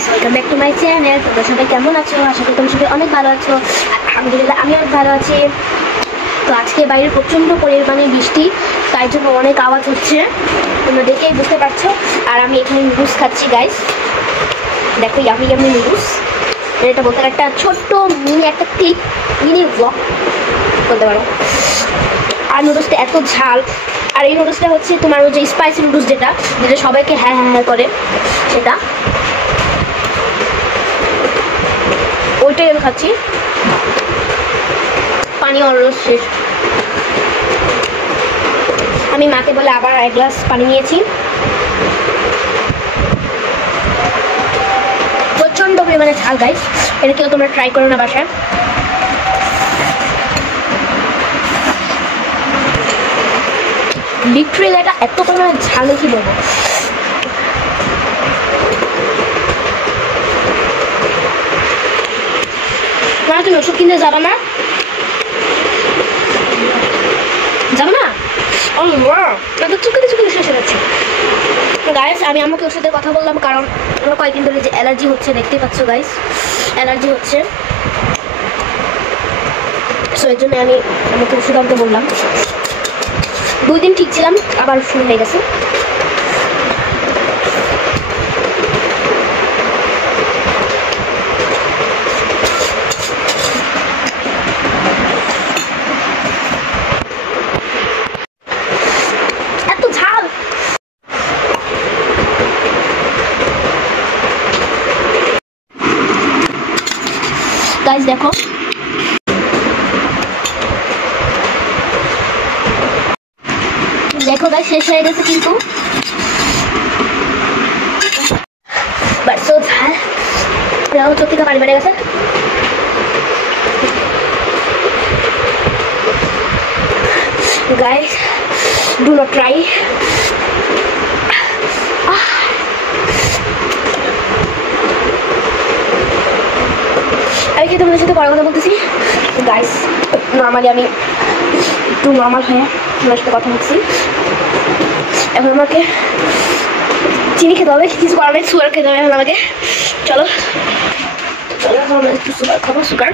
Guys, welcome back to my channel. তোমরা সবাই কেমন আছো? আশা করি তোমরা সবাই অনেক ভালো আছো। আলহামদুলিল্লাহ আমি অনেক ভালো আছি। তো আজকে বাইরে প্রচণ্ড পরিমাণে বৃষ্টি, তাই জন্য অনেক আওয়াজ হচ্ছে, তোমরা দেখেই বুঝতে পারছো। আর আমি এখানে নুডলস খাচ্ছি গাইস, দেখো ইয়ামি ইয়ামি নুডলস। এটা বলতে একটা ছোট্ট একটা ক্লিপ, মিনি ব্লগ বলতে পারো। আর নুডলসটা এত ঝাল, আর এই নুডলসটা হচ্ছে তোমার ওই যে স্পাইসি নুডলস, যেটা যেটা সবাইকে হ্যাঁ হ্যাঁ হ্যাঁ করে, সেটা ওইটাই আমি খাচ্ছি। পানি অলমোস্ট শেষ। আমি মাকে বলে আবার এক গ্লাস পানি নিয়েছি। প্রচণ্ড পরিমাণে ঝাল গাইস, এটা কেউ তোমরা ট্রাই করো না বাসায়। লিটারেলি এটা এত পরিমাণে ঝাল, কি বলবো। মানে তুমি ওষুধ কিনতে যাবে না? যাবে না? চুকিতে চুকিতে শেষ হয়ে যাচ্ছে গাইস। আমি আমাকে ওষুধের কথা বললাম, কারণ আমার কয়েকদিন ধরে যে অ্যালার্জি হচ্ছে, দেখতেই পাচ্ছ গাইস, অ্যালার্জি হচ্ছে। সো এর জন্য আমি আমাকে ওষুধ আনতে বললাম। 2 দিন ঠিক ছিলাম, আবার শুরু হয়ে গেছে। এত ঝাল গাইস, দেখো দেখো গাইস, শেষ হয়ে গেছে কিন্তু ঝাল চোখ থেকে পানি বেড়ে গেছে। Guys, do not try. আমি কি তোমাদের সাথে বড় কথা বলতেছি গাইস? নর্মালি আমি একটু নর্মাল হয়ে তোমার সাথে কথা বলছি। এখন আমাকে চিনি খেতে হবে, কিছু করার নেই, সুগার খেতে হবে এখন আমাকে। চলো চলো, এখন আমরা একটু সুগার খাবো, সুগার।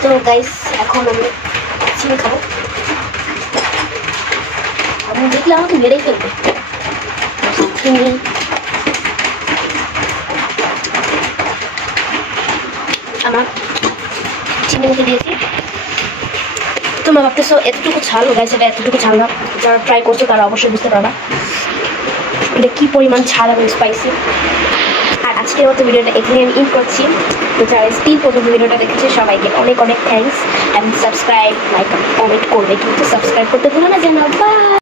তো গাইস, এখন আমি চিনি খাবো। আমি দেখলে আমাকে মেরেই ফেলবে। চিনি আমার চিনি মুখে দিয়েছি। তোমরা ভাবতেছো এতটুকু ঝাল গাইস, এটা এতটুকু ঝাল না। যারা ট্রাই করছো তারা অবশ্যই বুঝতে পারবা এটা কি পরিমাণ ঝাল এবং স্পাইসি। আর আজকের মতো ভিডিওটা এখানে আমি ইন করছি। তো যারা স্টিল পর্যন্ত ভিডিওটা দেখেছে সবাইকে অনেক অনেক thanks. And subscribe, like, comment করবে, কিন্তু সাবস্ক্রাইব করতে ভুলো না যেন। বাই।